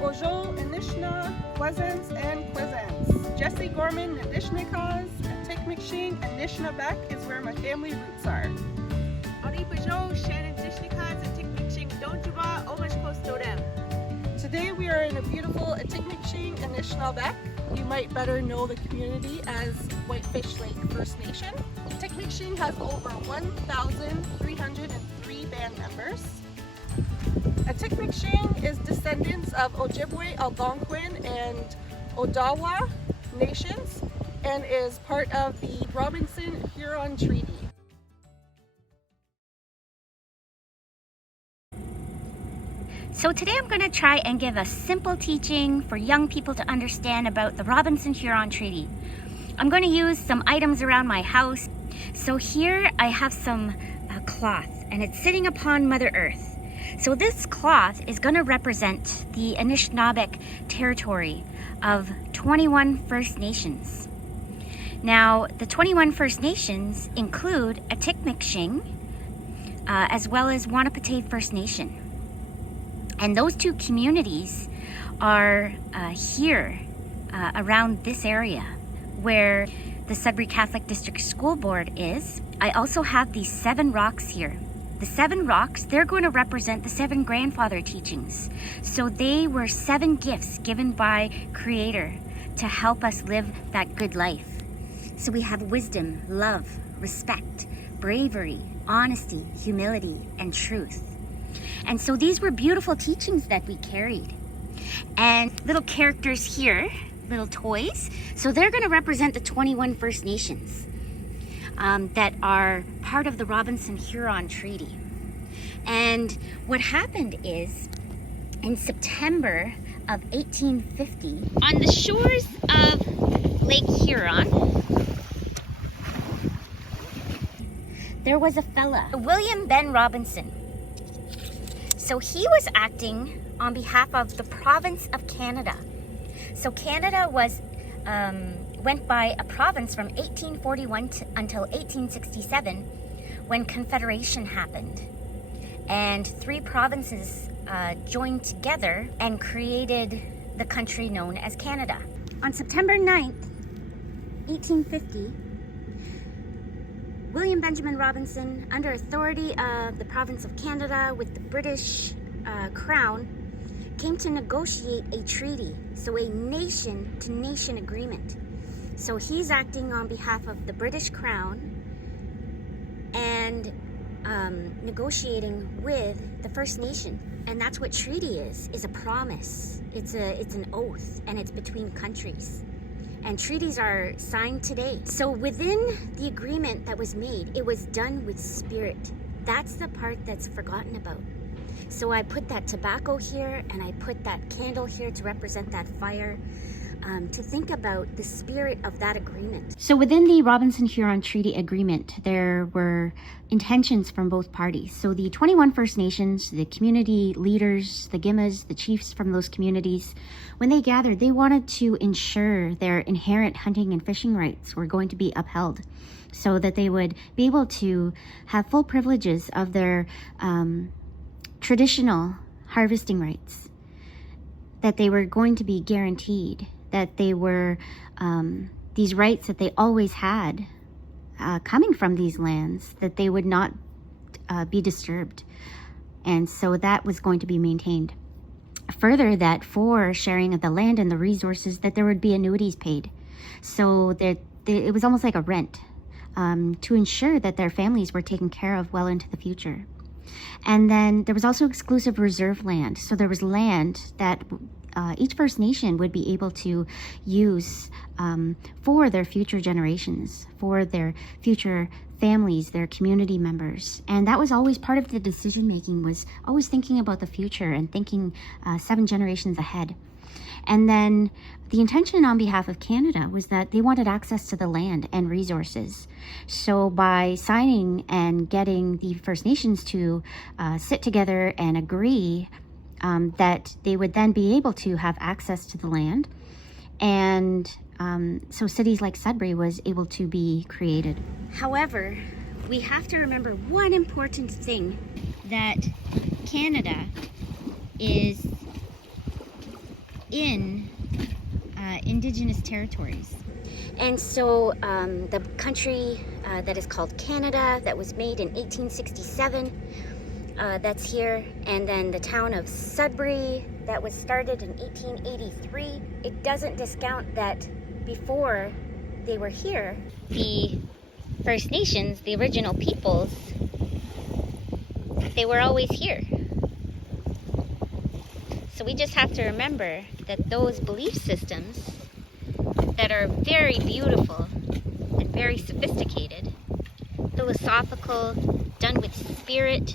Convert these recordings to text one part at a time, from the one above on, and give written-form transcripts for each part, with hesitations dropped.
Bonjour, Anishna, Pleasance, and Pleasance. Jesse Gorman, Nadishnikas, Atikmikshing, Anishinabek is where my family roots are. Ari Bonjour, Shannon Dishnikas, Atikmikshing, Donjuba, Omish Kostodem. Today we are in a beautiful Atikmikshing, Anishinabek. You might better know the community as Whitefish Lake First Nation. Atikmikshing has over 1,303 band members. Atikmikshing is descendants of Ojibwe, Algonquin, and Odawa nations and is part of the Robinson-Huron Treaty. So today I'm going to try and give a simple teaching for young people to understand about the Robinson-Huron Treaty. I'm going to use some items around my house. So here I have some cloth and it's sitting upon Mother Earth. So this cloth is going to represent the Anishinaabeg territory of 21 First Nations. Now, the 21 First Nations include Atikmikshing as well as Wanapatei First Nation. And those two communities are here around this area where the Sudbury Catholic District School Board is. I also have these 7 rocks here. The 7 rocks, they're going to represent the 7 grandfather teachings. So they were 7 gifts given by Creator to help us live that good life. So we have wisdom, love, respect, bravery, honesty, humility, and truth. And so these were beautiful teachings that we carried. And little characters here, little toys. So they're going to represent the 21 First Nations. That are part of the Robinson-Huron Treaty. And what happened is, in September of 1850, on the shores of Lake Huron, there was a fella, William Ben Robinson. So he was acting on behalf of the province of Canada. So Canada was went by a province from 1841 until 1867 when Confederation happened. And 3 provinces joined together and created the country known as Canada. On September 9th, 1850, William Benjamin Robinson, under authority of the province of Canada with the British Crown, came to negotiate a treaty, so a nation-to-nation agreement. So he's acting on behalf of the British Crown and negotiating with the First Nation. And that's what treaty is a promise. It's an oath, and it's between countries. And treaties are signed today. So within the agreement that was made, it was done with spirit. That's the part that's forgotten about. So I put that tobacco here and I put that candle here to represent that fire. To think about the spirit of that agreement. So within the Robinson-Huron Treaty Agreement, there were intentions from both parties. So the 21 First Nations, the community leaders, the Gimas, the chiefs from those communities, when they gathered, they wanted to ensure their inherent hunting and fishing rights were going to be upheld so that they would be able to have full privileges of their traditional harvesting rights, that they were going to be guaranteed, that they were these rights that they always had coming from these lands, that they would not be disturbed. And so that was going to be maintained. Further, that for sharing of the land and the resources, that there would be annuities paid. So that it was almost like a rent to ensure that their families were taken care of well into the future. And then there was also exclusive reserve land. So there was land that each First Nation would be able to use for their future generations, for their future families, their community members. And that was always part of the decision making, was always thinking about the future and thinking 7 generations ahead. And then the intention on behalf of Canada was that they wanted access to the land and resources. So by signing and getting the First Nations to sit together and agree that they would then be able to have access to the land. And so cities like Sudbury was able to be created. However, we have to remember one important thing, that Canada is in Indigenous territories. And so the country that is called Canada, that was made in 1867, that's here. And then the town of Sudbury, that was started in 1883. It doesn't discount that before they were here, the First Nations, the original peoples, they were always here. So we just have to remember that those belief systems that are very beautiful and very sophisticated, philosophical, done with spirit,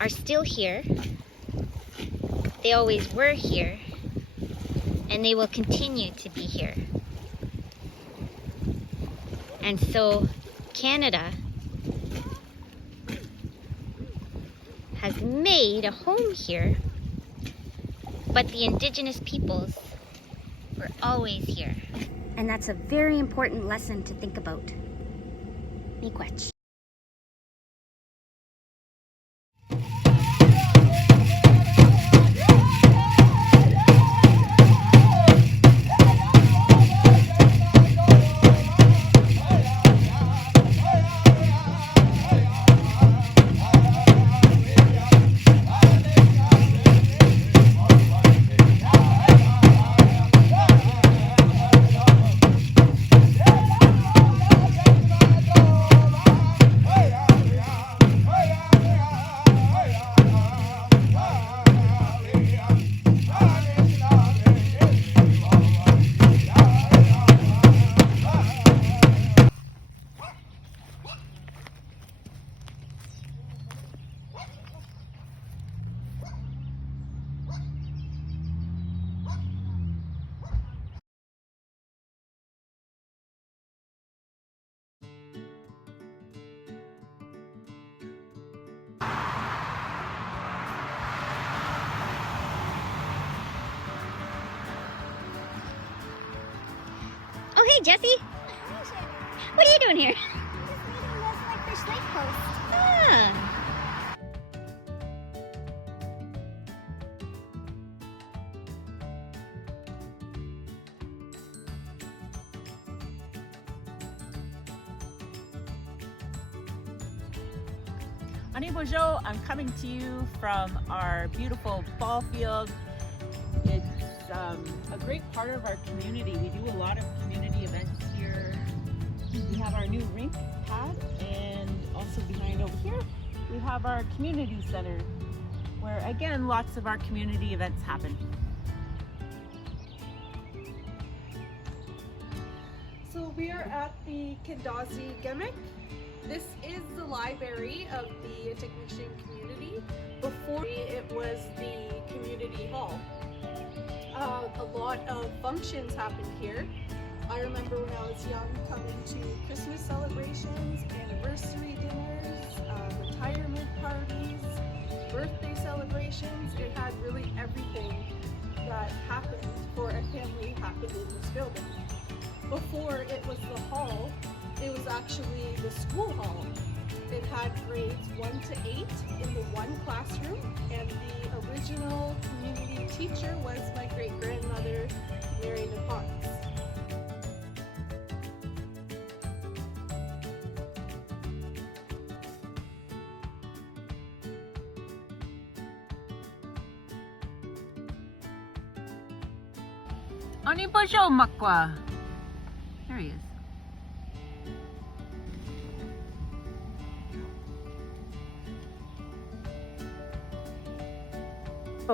are still here. They always were here, and they will continue to be here. And so Canada has made a home here, but the Indigenous peoples were always here. And that's a very important lesson to think about. Miigwech. Oh, hey, Jesse. What are you doing here? Whitefish Lake Coast. Ah. Ani Bojo, I'm coming to you from our beautiful ball field. It's a great part of our community. We do a lot of community events here. We have our new rink pad, and also behind over here we have our community center where again lots of our community events happen. So we are at the Kindazi Gimmick. This is the library of the Tikmishing community. Before it was the community hall. A lot of functions happened here. I remember when I was young coming to Christmas celebrations, anniversary dinners, retirement parties, birthday celebrations. It had really everything that happened for a family happened in this building. Before it was the hall, it was actually the school hall. It had grades 1 to 8 in the one classroom, and the original community teacher was my great-grandmother, Mary Naponts. Ani Bojo Makwa. There he is.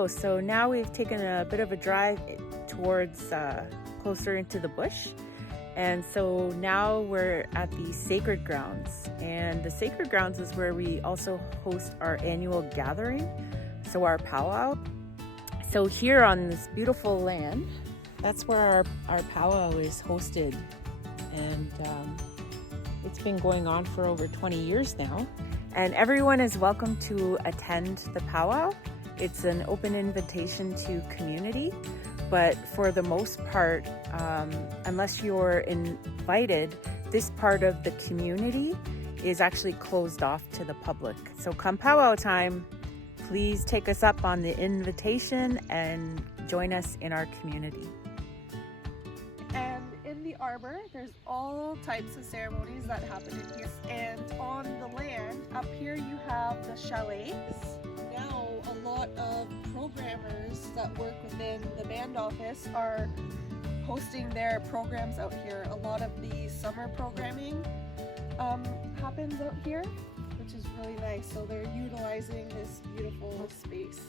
So now we've taken a bit of a drive towards closer into the bush, and so now we're at the Sacred Grounds, and the Sacred Grounds is where we also host our annual gathering, so our powwow. So here on this beautiful land, that's where our powwow is hosted, and it's been going on for over 20 years now, and everyone is welcome to attend the powwow. It's an open invitation to community, but for the most part, unless you're invited, this part of the community is actually closed off to the public. So come powwow time, please take us up on the invitation and join us in our community. And in the arbor, there's all types of ceremonies that happen in here. And on the land, up here you have the chalets. Now, a lot of programmers that work within the band office are hosting their programs out here. A lot of the summer programming happens out here, which is really nice. So they're utilizing this beautiful space.